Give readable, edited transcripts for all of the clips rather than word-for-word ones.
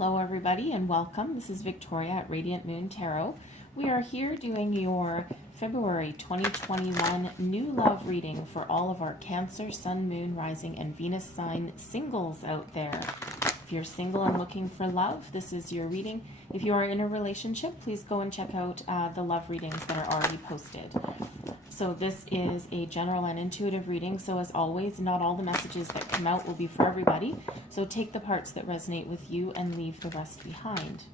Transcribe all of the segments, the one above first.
Hello everybody and welcome. This is Victoria at Radiant Moon Tarot. We are here doing your February 2021 new love reading for all of our Cancer, Sun, Moon, Rising, and Venus sign singles out there. If you're single and looking for love, this is your reading. If you are in a relationship, please go and check out the love readings that are already posted. So this is a general and intuitive reading. So as always, not all the messages that come out will be for everybody. So take the parts that resonate with you and leave the rest behind.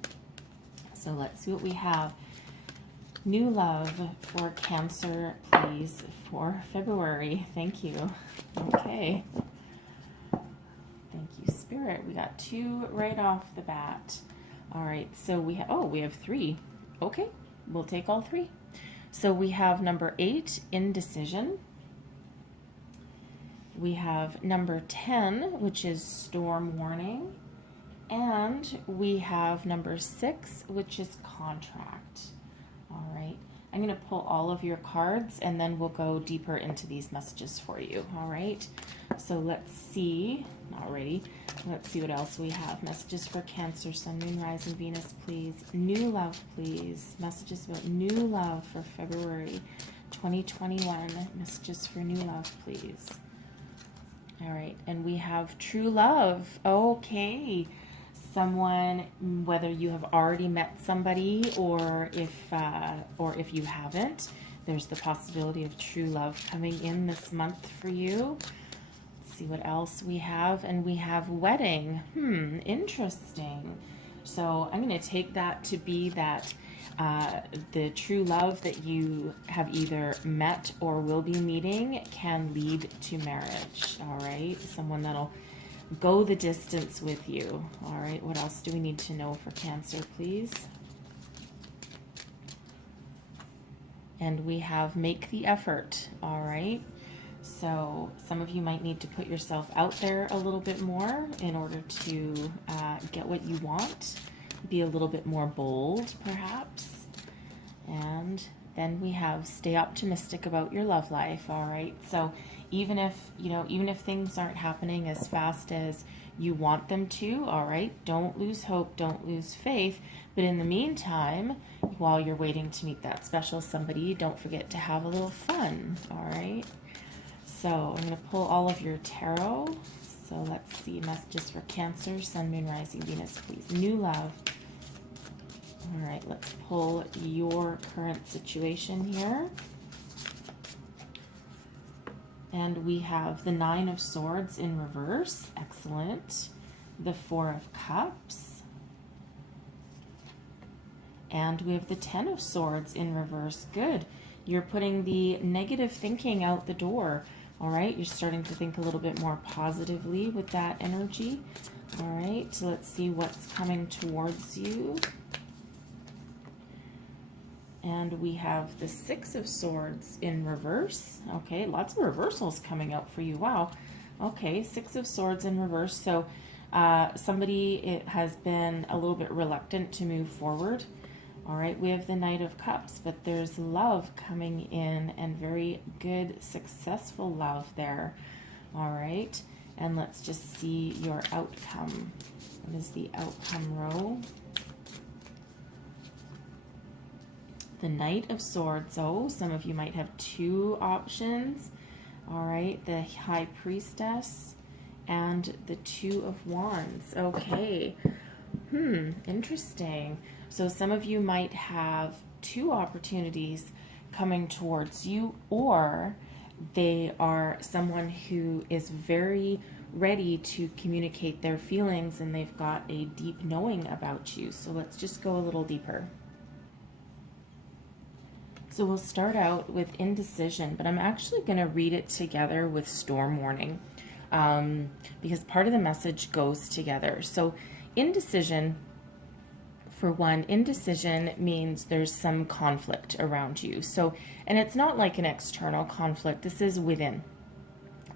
So let's see what we have. New love for Cancer, please, for February. Thank you. Okay. Thank you, Spirit. We got two right off the bat. All right, so we have three. Okay, we'll take all three. So we have number 8, indecision. We have number 10, which is storm warning. And we have number 6, which is contract. All right. I'm going to pull all of your cards and then we'll go deeper into these messages for you. All right. So let's see. Alrighty. Let's see what else we have. Messages for Cancer, Sun, Moon, Rising, Venus, please. New love, please. Messages about new love for February 2021. Messages for new love, please. All right. And we have true love. Okay. Someone, whether you have already met somebody or if you haven't, there's the possibility of true love coming in this month for you. Let's see what else we have. And we have wedding. Interesting. So I'm going to take that to be that the true love that you have either met or will be meeting can lead to marriage. All right. Someone that'll go the distance with you. All right, what else do we need to know for Cancer, please? And we have make the effort. All right, so some of you might need to put yourself out there a little bit more in order to get what you want. Be a little bit more bold, perhaps. And then we have stay optimistic about your love life. All right, so even if things aren't happening as fast as you want them to, all right, don't lose hope, don't lose faith. But in the meantime, while you're waiting to meet that special somebody, don't forget to have a little fun. All right, so I'm going to pull all of your tarot. So let's see, messages for Cancer, Sun, Moon, Rising, Venus, please. New love. All right, let's pull your current situation here. And we have the 9 of Swords in reverse. Excellent. The 4 of Cups. And we have the 10 of Swords in reverse. Good. You're putting the negative thinking out the door. All right. You're starting to think a little bit more positively with that energy. All right. So let's see what's coming towards you. And we have the 6 of Swords in reverse. Okay, lots of reversals coming out for you. Wow. Okay, 6 of Swords in reverse. So somebody has been a little bit reluctant to move forward. All right, we have the Knight of Cups, but there's love coming in and very good, successful love there. All right, and let's just see your outcome. What is the outcome row? The Knight of Swords. Oh, some of you might have 2 options. All right, the High Priestess and the 2 of Wands. Okay. Interesting. So some of you might have 2 opportunities coming towards you, or they are someone who is very ready to communicate their feelings and they've got a deep knowing about you. So let's just go a little deeper. So we'll start out with indecision, but I'm actually going to read it together with storm warning because part of the message goes together. So indecision, for one, indecision means there's some conflict around you. So, and it's not like an external conflict. This is within.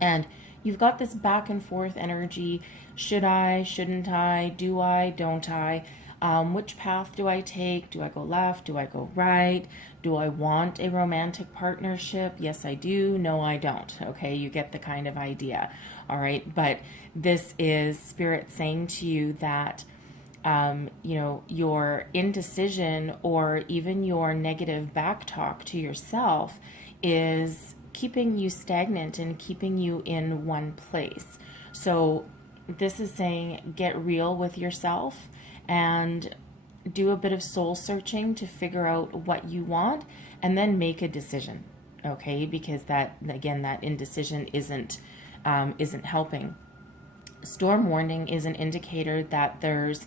And you've got this back and forth energy. Should I, shouldn't I, do I, don't I? Which path do I take? Do I go left? Do I go right? Do I want a romantic partnership? Yes, I do. No, I don't. Okay, you get the kind of idea. All right, but this is Spirit saying to you that you know, your indecision or even your negative backtalk to yourself is keeping you stagnant and keeping you in one place. So this is saying get real with yourself and do a bit of soul searching to figure out what you want and then make a decision. Okay, because that, again, that indecision isn't helping. Storm warning is an indicator that there's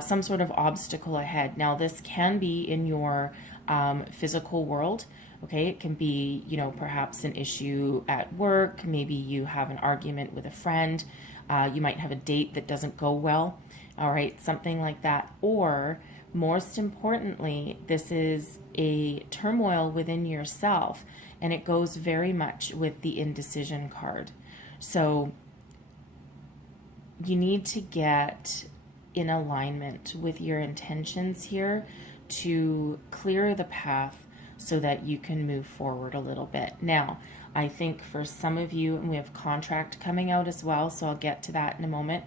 some sort of obstacle ahead. Now, this can be in your physical world. Okay, it can be, you know, perhaps an issue at work. Maybe you have an argument with a friend. You might have a date that doesn't go well. All right, something like that. Or most importantly, this is a turmoil within yourself, and it goes very much with the indecision card. So you need to get in alignment with your intentions here to clear the path so that you can move forward a little bit. Now, I think for some of you, and we have contract coming out as well, so I'll get to that in a moment,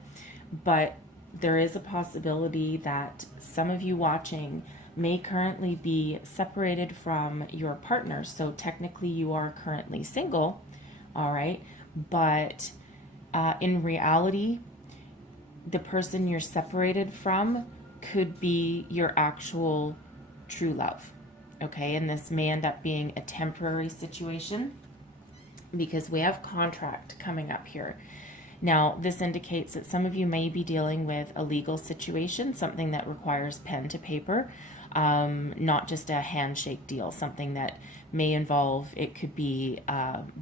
but there is a possibility that some of you watching may currently be separated from your partner. So technically you are currently single, all right? But in reality, the person you're separated from could be your actual true love, okay? And this may end up being a temporary situation because we have contract coming up here. Now, this indicates that some of you may be dealing with a legal situation, something that requires pen to paper, not just a handshake deal, something that may involve, it could be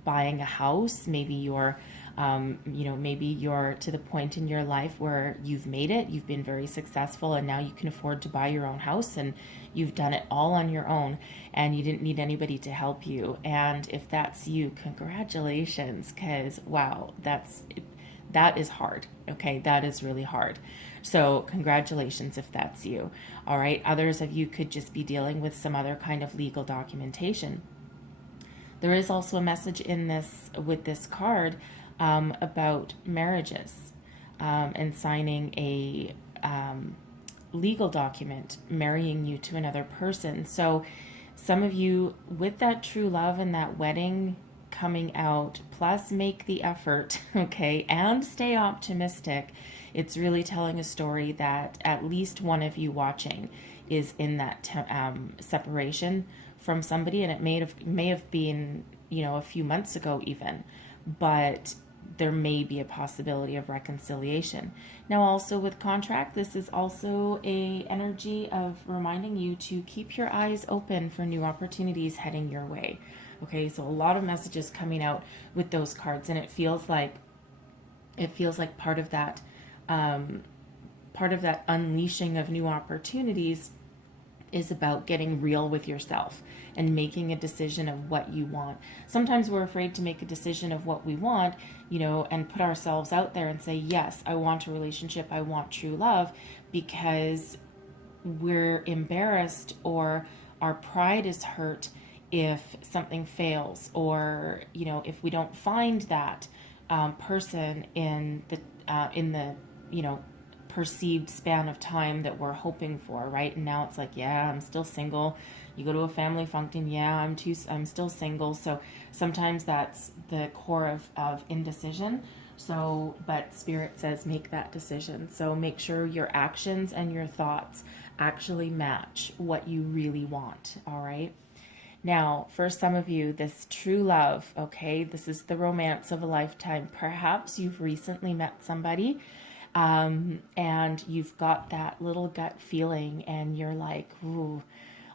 buying a house. Maybe you're, maybe you're to the point in your life where you've made it, you've been very successful, and now you can afford to buy your own house, and you've done it all on your own, and you didn't need anybody to help you. And if that's you, congratulations, because wow, that is hard. Okay, that is really hard. So congratulations if that's you. All right, others of you could just be dealing with some other kind of legal documentation. There is also a message in this with this card about marriages and signing a legal document marrying you to another person. So some of you with that true love and that wedding coming out, plus make the effort, okay, and stay optimistic. It's really telling a story that at least one of you watching is in that separation from somebody, and it may have been, you know, a few months ago even, but there may be a possibility of reconciliation. Now, also with contract, this is also a energy of reminding you to keep your eyes open for new opportunities heading your way. Okay, so a lot of messages coming out with those cards, and it feels like part of that unleashing of new opportunities is about getting real with yourself and making a decision of what you want. Sometimes we're afraid to make a decision of what we want, you know, and put ourselves out there and say, yes, I want a relationship, I want true love, because we're embarrassed or our pride is hurt if something fails, or, you know, if we don't find that person in the you know, perceived span of time that we're hoping for, right? And now it's like, yeah, I'm still single. You go to a family function, yeah, I'm still single. So sometimes that's the core of indecision. So, but Spirit says make that decision. So make sure your actions and your thoughts actually match what you really want, all right? Now, for some of you, this true love, okay, this is the romance of a lifetime. Perhaps you've recently met somebody and you've got that little gut feeling and you're like, ooh,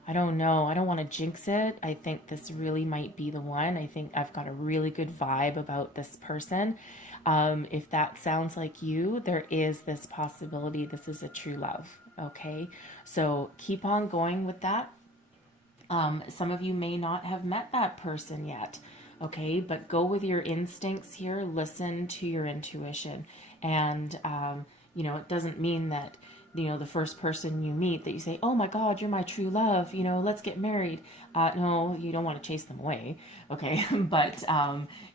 I don't know. I don't want to jinx it. I think this really might be the one. I think I've got a really good vibe about this person. If that sounds like you, there is this possibility this is a true love, okay? So keep on going with that. Some of you may not have met that person yet, okay? But go with your instincts here. Listen to your intuition. And, you know, it doesn't mean that, you know, the first person you meet that you say, oh my God, you're my true love, you know, let's get married. No, you don't want to chase them away, okay? But,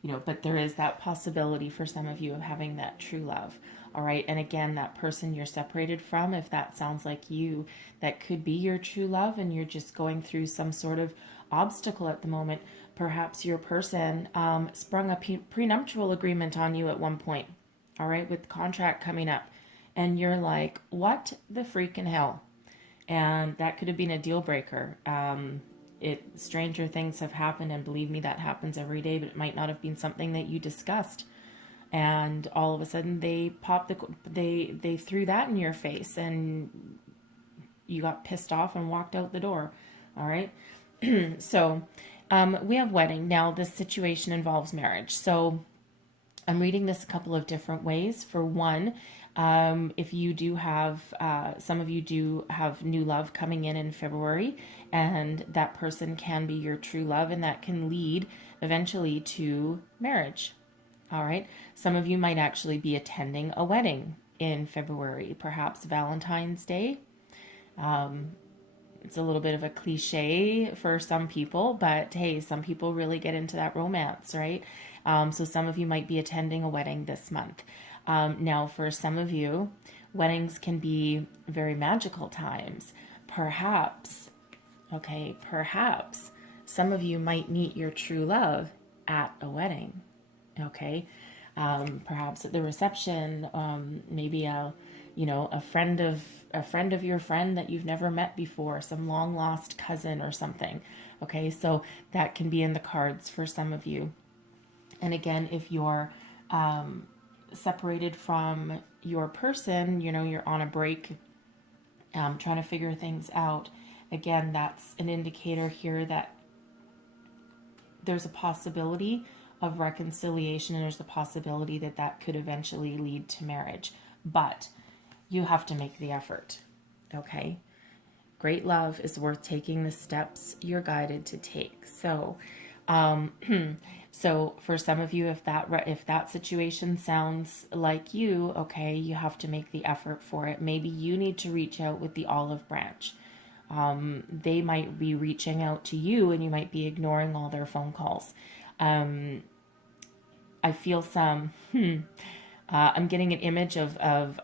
you know, but there is that possibility for some of you of having that true love. All right. And again, that person you're separated from, if that sounds like you, that could be your true love and you're just going through some sort of obstacle at the moment. Perhaps your person sprung a prenuptial agreement on you at one point. All right. With contract coming up. And you're like, what the freaking hell? And that could have been a deal breaker. Stranger things have happened, and believe me, that happens every day, but it might not have been something that you discussed. And all of a sudden they they threw that in your face and you got pissed off and walked out the door. All right. So we have wedding. Now this situation involves marriage. So I'm reading this a couple of different ways. For one, if you do have, some of you do have new love coming in February, and that person can be your true love, and that can lead eventually to marriage. All right. Some of you might actually be attending a wedding in February, perhaps Valentine's Day. It's a little bit of a cliche for some people, but hey, some people really get into that romance, right? So some of you might be attending a wedding this month. Now, for some of you, weddings can be very magical times. Perhaps some of you might meet your true love at a wedding. Okay. Perhaps at the reception, maybe a friend of your friend that you've never met before, some long lost cousin or something. Okay. So that can be in the cards for some of you. And again, if you're, separated from your person, you're on a break, trying to figure things out. Again, that's an indicator here that there's a possibility of reconciliation, and there's a possibility that that could eventually lead to marriage, but you have to make the effort. Okay. Great love is worth taking the steps you're guided to take. So, so for some of you, if that situation sounds like you, okay, you have to make the effort for it. Maybe you need to reach out with the olive branch. They might be reaching out to you, and you might be ignoring all their phone calls. I feel some, I'm getting an image of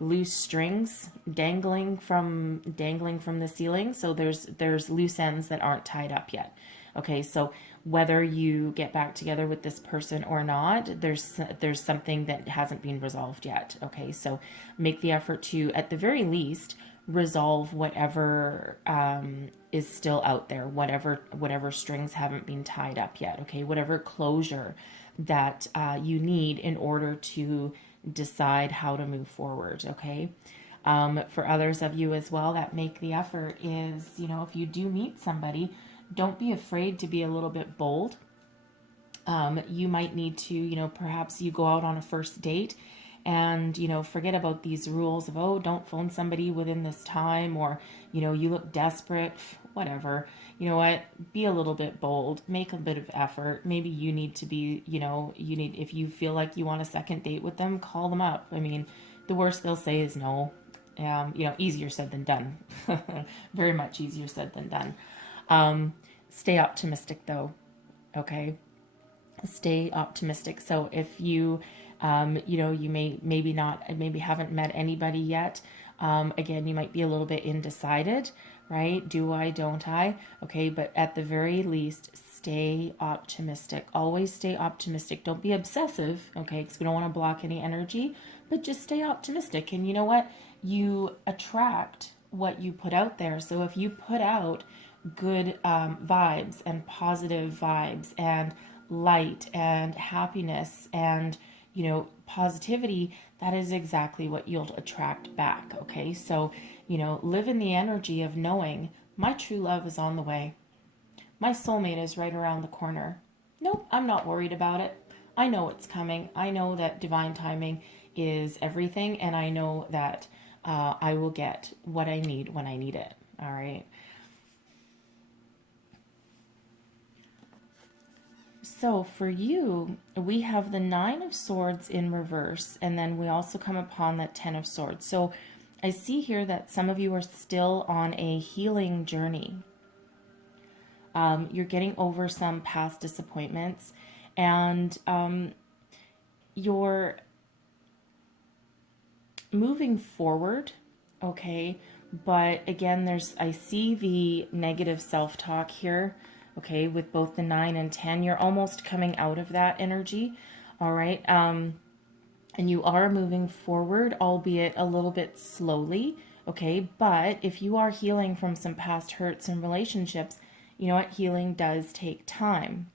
loose strings dangling from the ceiling. So there's loose ends that aren't tied up yet. Okay. So whether you get back together with this person or not, there's something that hasn't been resolved yet. Okay. So make the effort to, at the very least, resolve whatever is still out there, whatever strings haven't been tied up yet. Okay. Whatever closure that you need in order to decide how to move forward. Okay. For others of you as well that make the effort is, if you do meet somebody, don't be afraid to be a little bit bold. You might need to, perhaps you go out on a first date and, forget about these rules of, oh, don't phone somebody within this time, or, you look desperate, whatever. You know what? Be a little bit bold, make a bit of effort. Maybe you need to be, if you feel like you want a second date with them, call them up. I mean, the worst they'll say is no. Easier said than done. Very much easier said than done. Stay optimistic though. Okay. Stay optimistic. So if you, you maybe haven't met anybody yet. Again, you might be a little bit undecided, right? Do I, don't I? Okay. But at the very least, stay optimistic. Always stay optimistic. Don't be obsessive. Okay. Because we don't want to block any energy, but just stay optimistic. And you know what? You attract what you put out there. So if you put out good vibes and positive vibes and light and happiness and positivity, that is exactly what you'll attract back. Okay, so live in the energy of knowing my true love is on the way, my soulmate is right around the corner. Nope, I'm not worried about it. I know it's coming. I know that divine timing is everything, and I know that I will get what I need when I need it. All right. So for you, we have the 9 of Swords in reverse, and then we also come upon that 10 of Swords. So I see here that some of you are still on a healing journey. You're getting over some past disappointments, and you're moving forward, okay? But again, I see the negative self-talk here, okay, with both the 9 and 10. You're almost coming out of that energy, all right? And you are moving forward, albeit a little bit slowly, okay? But if you are healing from some past hurts and relationships, you know what? Healing does take time.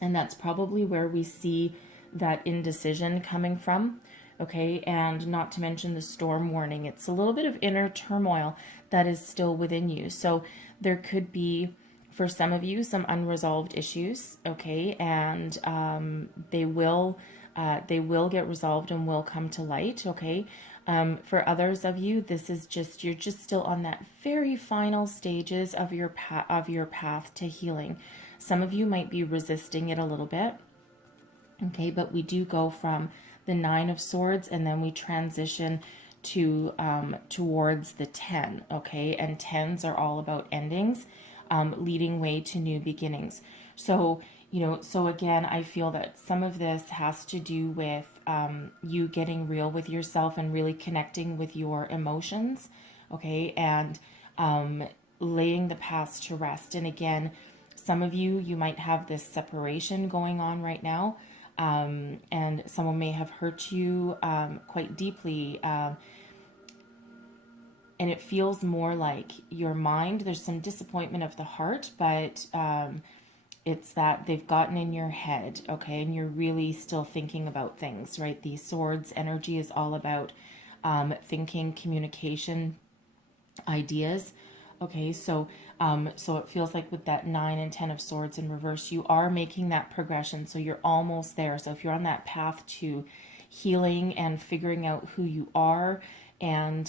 And that's probably where we see that indecision coming from, okay? And not to mention the storm warning. It's a little bit of inner turmoil that is still within you. So there could be, for some of you, some unresolved issues, okay? And they will get resolved and will come to light, okay? For others of you, this is just, you're just still on that very final stages of your path to healing. Some of you might be resisting it a little bit, okay? But we do go from the 9 of Swords and then we transition to towards the 10, okay? And 10s are all about endings, leading way to new beginnings. So, you know, so again, I feel that some of this has to do with you getting real with yourself and really connecting with your emotions, okay? And laying the past to rest. And again, some of you might have this separation going on right now, and someone may have hurt you quite deeply, and it feels more like your mind, there's some disappointment of the heart, but it's that they've gotten in your head, okay, and you're really still thinking about things, right? The Swords energy is all about thinking, communication, ideas. Okay, so so it feels like with that 9 and 10 of Swords in reverse, you are making that progression. So you're almost there. So if you're on that path to healing and figuring out who you are and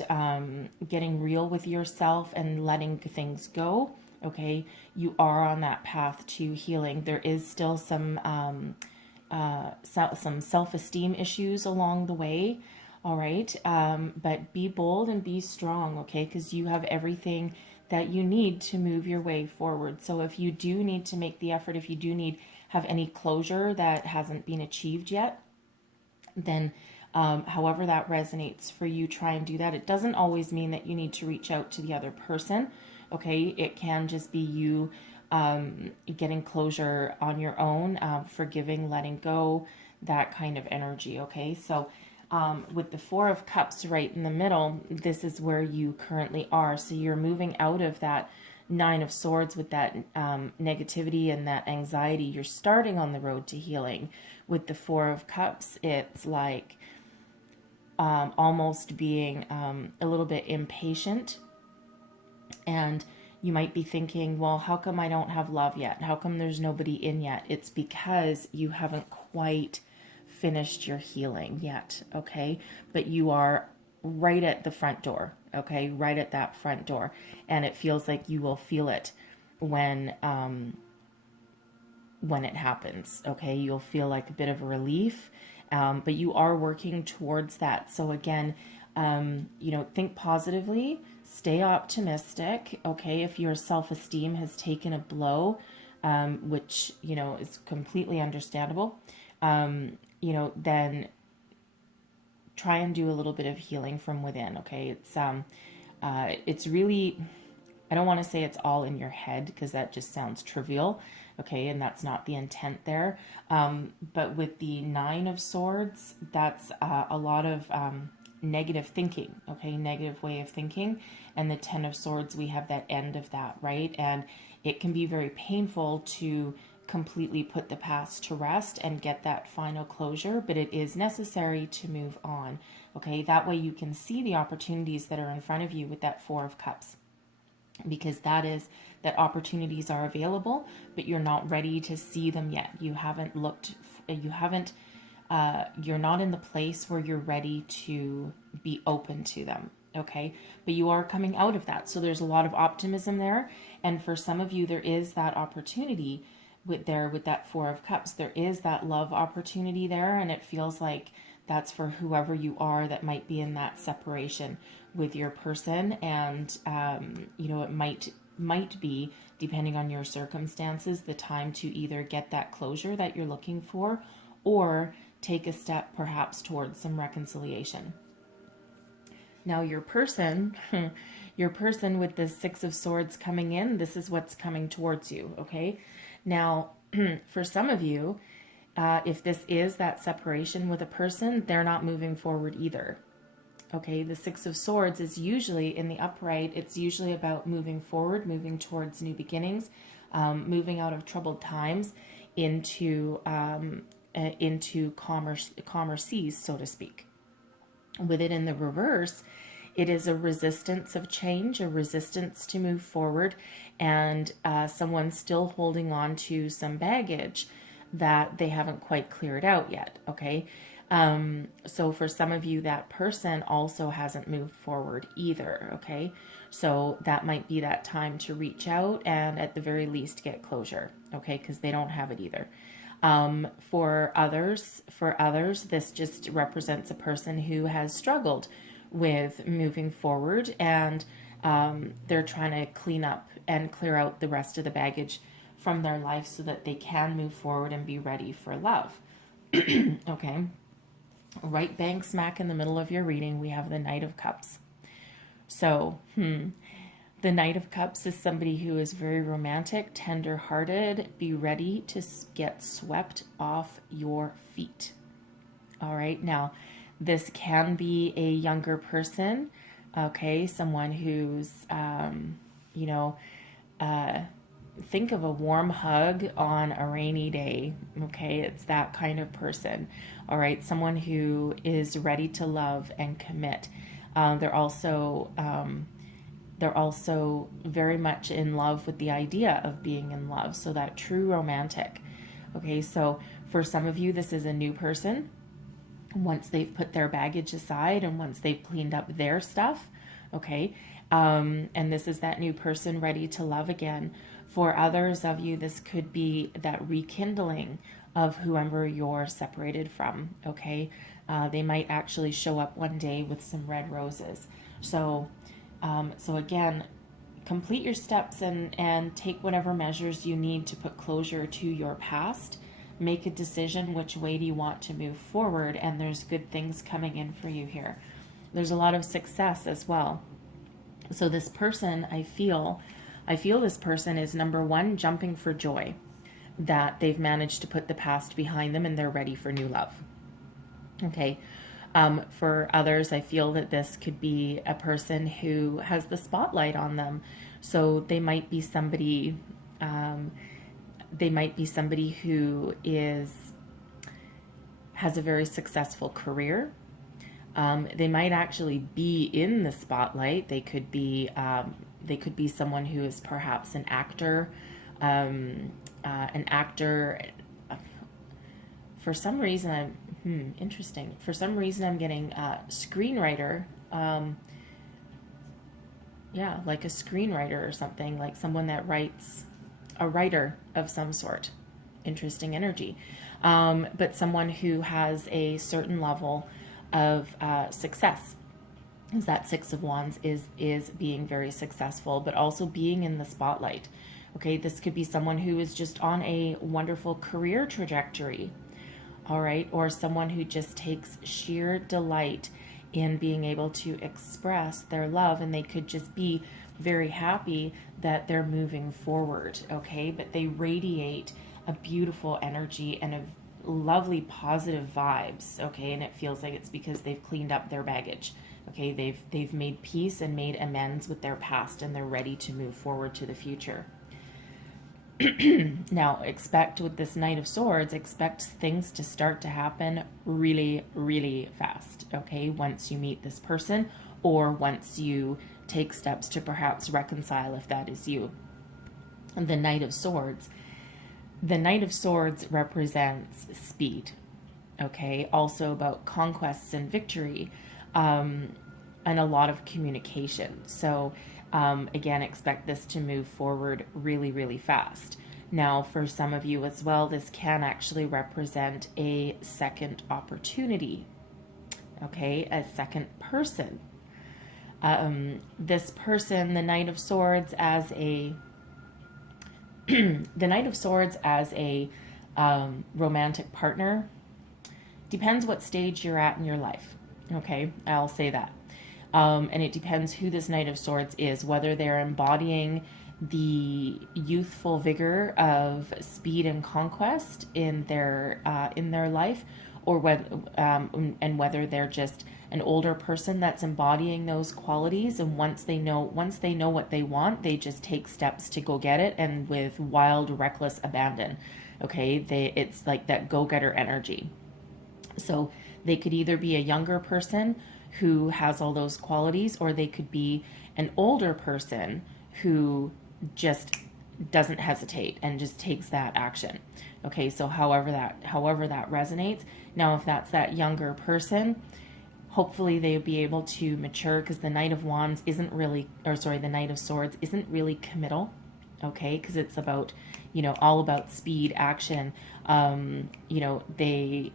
getting real with yourself and letting things go, okay, you are on that path to healing. There is still some self-esteem issues along the way. All right. But be bold and be strong, okay? Because you have everything that you need to move your way forward. So if you do need to make the effort, if you do have any closure that hasn't been achieved yet, then however that resonates for you, try and do that. It doesn't always mean that you need to reach out to the other person, okay? It can just be you getting closure on your own, forgiving, letting go, that kind of energy, okay? So with the 4 of Cups right in the middle, this is where you currently are. So you're moving out of that 9 of Swords with that negativity and that anxiety. You're starting on the road to healing. With the 4 of Cups, it's like almost being a little bit impatient. And you might be thinking, well, how come I don't have love yet? How come there's nobody in yet? It's because you haven't quite finished your healing yet, okay? But you are right at the front door, okay? Right at that front door. And it feels like you will feel it when it happens, okay? You'll feel like a bit of a relief, but you are working towards that. So again, you know, think positively, stay optimistic, okay? If your self-esteem has taken a blow, which, you know, is completely understandable, you know, then try and do a little bit of healing from within, okay? It's really, I don't want to say it's all in your head because that just sounds trivial, okay? And that's not the intent there. But with the 9 of Swords, that's a lot of negative thinking, okay? Negative way of thinking. And the 10 of Swords, we have that end of that, right? And it can be very painful to completely put the past to rest and get that final closure, but it is necessary to move on, okay? That way you can see the opportunities that are in front of you with that 4 of Cups, because that opportunities are available, but you're not ready to see them yet. You haven't looked, you're not in the place where you're ready to be open to them, okay? But you are coming out of that. So there's a lot of optimism there. And for some of you, there is that opportunity with that 4 of Cups. There is that love opportunity there. And it feels like that's for whoever you are that might be in that separation with your person. And, you know, it might be, depending on your circumstances, the time to either get that closure that you're looking for or take a step perhaps towards some reconciliation. Now your person, your person with the Six of Swords coming in, this is what's coming towards you, okay? Now, for some of you, if this is that separation with a person, they're not moving forward either. Okay, the Six of Swords is usually in the upright. It's usually about moving forward, moving towards new beginnings, moving out of troubled times into calmer seas, so to speak. With it in the reverse, it is a resistance of change, a resistance to move forward, and someone still holding on to some baggage that they haven't quite cleared out yet, okay? So for some of you, that person also hasn't moved forward either, okay? So that might be that time to reach out and at the very least get closure, okay? Because they don't have it either. For others, this just represents a person who has struggled with moving forward, and they're trying to clean up and clear out the rest of the baggage from their life so that they can move forward and be ready for love. Okay. Right bang smack in the middle of your reading, we have the Knight of Cups. So, the Knight of Cups is somebody who is very romantic, tender-hearted. Be ready to get swept off your feet. All right. Now, this can be a younger person, okay? Someone who's, think of a warm hug on a rainy day, okay? It's that kind of person, all right? Someone who is ready to love and commit. They're also very much in love with the idea of being in love, so that true romantic, okay? So for some of you, this is a new person. Once they've put their baggage aside and once they've cleaned up their stuff, okay? And this is that new person ready to love again. For others of you, this could be that rekindling of whoever you're separated from, okay? They might actually show up one day with some red roses. So again, complete your steps and take whatever measures you need to put closure to your past. Make a decision which way do you want to move forward, and there's good things coming in for you here. There's a lot of success as well. So this person, I feel this person is, number one, jumping for joy that they've managed to put the past behind them and they're ready for new love. Okay. For others, I feel that this could be a person who has the spotlight on them. So they might be somebody, who has a very successful career. They might actually be in the spotlight. They could be someone who is perhaps an actor. For some reason, interesting. For some reason, I'm getting screenwriter. Like a screenwriter or something, like someone that writes, a writer of some sort. Interesting energy. But someone who has a certain level of success. Is that Six of Wands is being very successful, but also being in the spotlight. Okay, this could be someone who is just on a wonderful career trajectory. All right, or someone who just takes sheer delight in being able to express their love, and they could just be very happy that they're moving forward, okay? But they radiate a beautiful energy and a lovely positive vibes, okay? And it feels like it's because they've cleaned up their baggage, okay? They've made peace and made amends with their past, and they're ready to move forward to the future. Now, expect with this Knight of Swords, expect things to start to happen really, really fast, okay? Once you meet this person, or once you take steps to perhaps reconcile if that is you. And the Knight of Swords. The Knight of Swords represents speed, okay? Also about conquests and victory, and a lot of communication. So, again, expect this to move forward really, really fast. Now, for some of you as well, this can actually represent a second opportunity, okay? A second person. This person, the Knight of Swords as a the Knight of Swords as a romantic partner, depends what stage you're at in your life, okay? I'll say that. And it depends who this Knight of Swords is, whether they're embodying the youthful vigor of speed and conquest in their life, or whether they're just an older person that's embodying those qualities, and once they know what they want, they just take steps to go get it, and with wild, reckless abandon. Okay, it's like that go-getter energy. So they could either be a younger person who has all those qualities, or they could be an older person who just doesn't hesitate and just takes that action. Okay, so however that resonates. Now, if that's that younger person, hopefully they'll be able to mature, because the Knight of Swords isn't really committal. Okay, because it's about, all about speed, action. They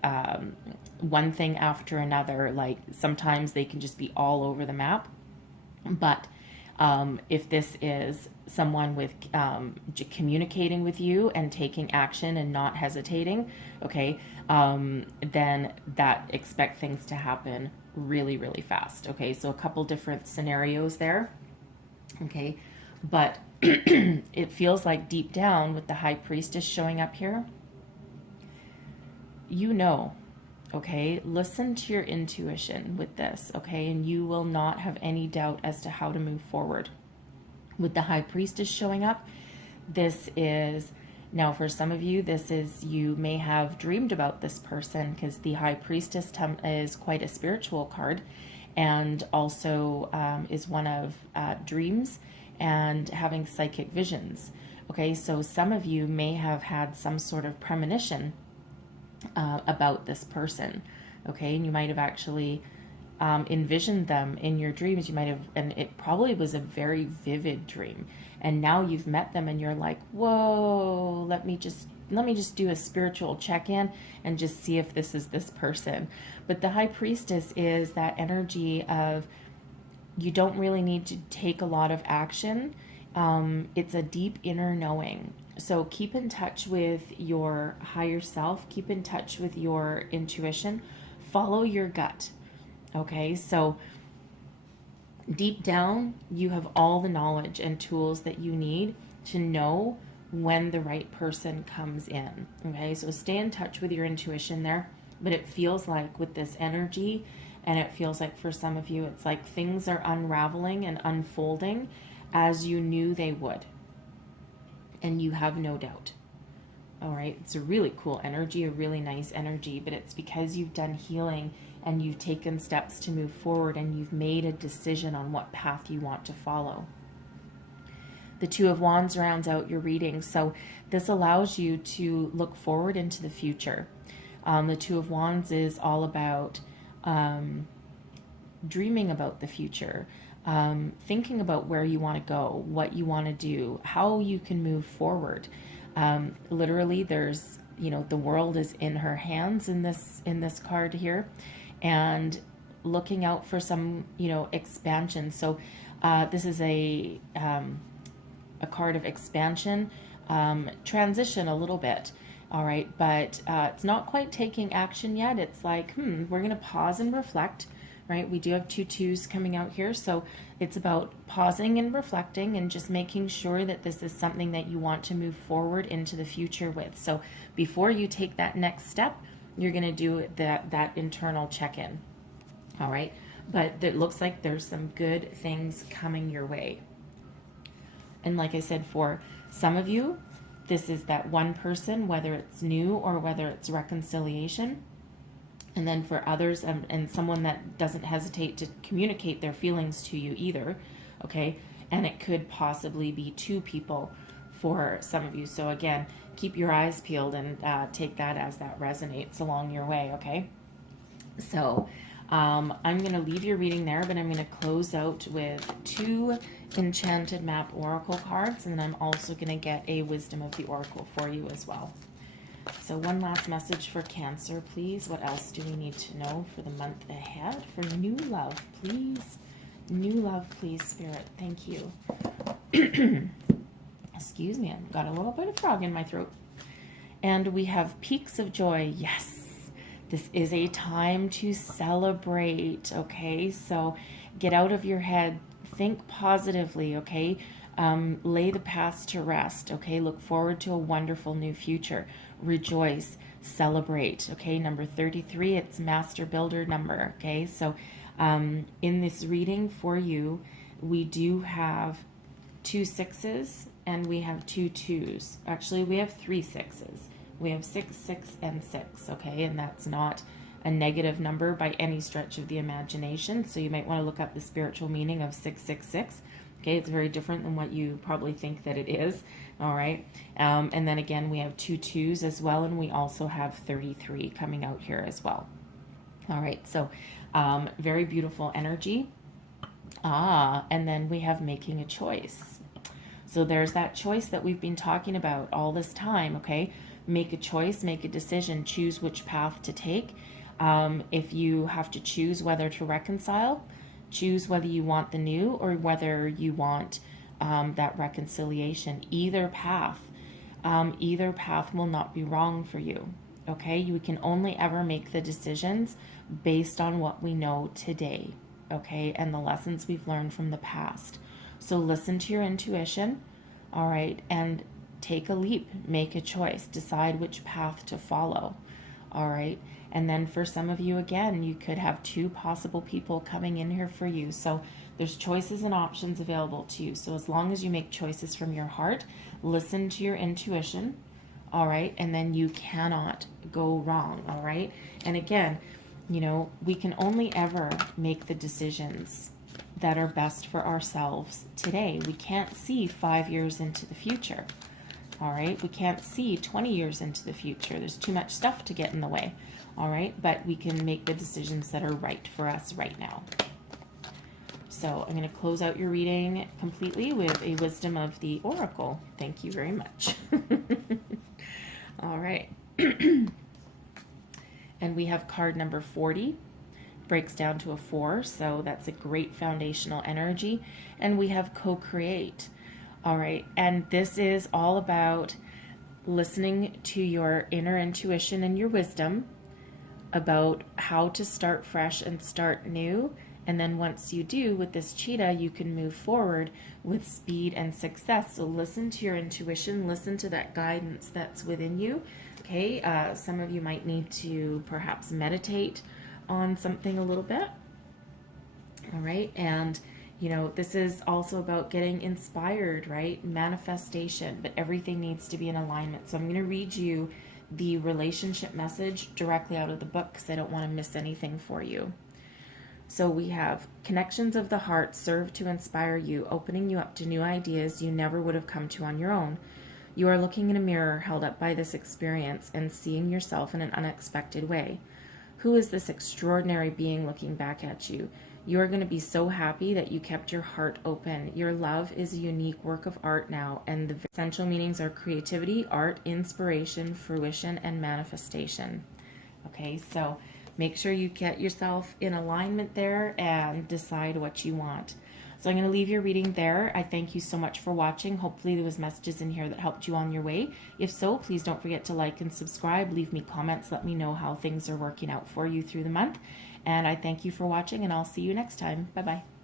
one thing after another. Like sometimes they can just be all over the map. But if this is someone with communicating with you and taking action and not hesitating, okay, then expect things to happen really, really fast. Okay, so a couple different scenarios there. Okay, but it feels like deep down with the High Priestess showing up here, okay, listen to your intuition with this, okay, and you will not have any doubt as to how to move forward. With the High Priestess showing up, this is, now for some of you, you may have dreamed about this person, because the High Priestess is quite a spiritual card, and also is one of dreams and having psychic visions. Okay, so some of you may have had some sort of premonition about this person. Okay, and you might have actually envisioned them in your dreams. You might have, and it probably was a very vivid dream. And now you've met them, and you're like, whoa, let me just do a spiritual check-in and just see if this is this person. But the High Priestess is that energy of, you don't really need to take a lot of action. It's a deep inner knowing. So keep in touch with your higher self. Keep in touch with your intuition. Follow your gut. Okay, so deep down, you have all the knowledge and tools that you need to know when the right person comes in. Okay, so stay in touch with your intuition there. But it feels like with this energy, and it feels like for some of you, it's like things are unraveling and unfolding as you knew they would. And you have no doubt. All right, it's a really cool energy, a really nice energy, but it's because you've done healing and you've taken steps to move forward, and you've made a decision on what path you want to follow. The Two of Wands rounds out your reading, so this allows you to look forward into the future. The Two of Wands is all about dreaming about the future, thinking about where you want to go, what you want to do, how you can move forward. Literally, there's, the world is in her hands in this card here, and looking out for some, expansion. So this is a card of expansion, transition a little bit. All right, but it's not quite taking action yet. It's like, we're going to pause and reflect, right? We do have 2 twos coming out here, so it's about pausing and reflecting and just making sure that this is something that you want to move forward into the future with. So before you take that next step, you're going to do that internal check-in. All right, but it looks like there's some good things coming your way. And like I said, for some of you, this is that one person, whether it's new or whether it's reconciliation. And then for others, and someone that doesn't hesitate to communicate their feelings to you either, okay? And it could possibly be 2 people for some of you. So again, keep your eyes peeled and take that as that resonates along your way, okay? So I'm going to leave your reading there, but I'm going to close out with 2 Enchanted Map Oracle cards, and then I'm also going to get a Wisdom of the Oracle for you as well. So one last message for Cancer, please. What else do we need to know for the month ahead? For new love, please. New love, please, Spirit. Thank you. Excuse me, I've got a little bit of frog in my throat. And we have Peaks of Joy. Yes, this is a time to celebrate, okay? So Get out of your head. Think positively, okay? Lay the past to rest, okay? Look forward to a wonderful new future. Rejoice, celebrate, okay? Number 33, it's Master Builder number, okay? So in this reading for you, we do have 2 6s and we have 2 2s. Actually, we have 3 6s. We have 6, 6, and 6, okay? And that's not a negative number by any stretch of the imagination. So you might want to look up the spiritual meaning of 666. Okay, it's very different than what you probably think that it is. All right. And then again, we have 2 2s as well. And we also have 33 coming out here as well. All right. So very beautiful energy. And then we have making a choice. So there's that choice that we've been talking about all this time. Okay. Make a choice, make a decision, choose which path to take. If you have to choose whether to reconcile, choose whether you want the new or whether you want that reconciliation. Either path will not be wrong for you. Okay, we can only ever make the decisions based on what we know today. Okay, and the lessons we've learned from the past. So listen to your intuition. All right, and take a leap, make a choice, decide which path to follow. All right. And then for some of you, again, you could have 2 possible people coming in here for you. So there's choices and options available to you. So as long as you make choices from your heart, listen to your intuition, all right, and then you cannot go wrong, all right? And again, you know, we can only ever make the decisions that are best for ourselves today. We can't see 5 years into the future, all right? We can't see 20 years into the future. There's too much stuff to get in the way. All right, but we can make the decisions that are right for us right now. So I'm going to close out your reading completely with a wisdom of the oracle. Thank you very much. All right. And we have card number 40. Breaks down to a 4, so that's a great foundational energy. And we have co-create. All right, and this is all about listening to your inner intuition and your wisdom about how to start fresh and start new. And then once you do with this cheetah, you can move forward with speed and success. So listen to your intuition, listen to that guidance that's within you. Okay, some of you might need to perhaps meditate on something a little bit. All right, and you know, this is also about getting inspired, right? Manifestation, but everything needs to be in alignment. So I'm going to read you the relationship message directly out of the book because I don't want to miss anything for you. So we have connections of the heart serve to inspire you, opening you up to new ideas you never would have come to on your own. You are looking in a mirror held up by this experience and seeing yourself in an unexpected way. Who is this extraordinary being looking back at you? You are going to be so happy that you kept your heart open. Your love is a unique work of art now, and the essential meanings are creativity, art, inspiration, fruition, and manifestation. Okay, so make sure you get yourself in alignment there and decide what you want. So I'm going to leave your reading there. I thank you so much for watching. Hopefully there was messages in here that helped you on your way. If so, please don't forget to like and subscribe. Leave me comments. Let me know how things are working out for you through the month. And I thank you for watching, and I'll see you next time. Bye-bye.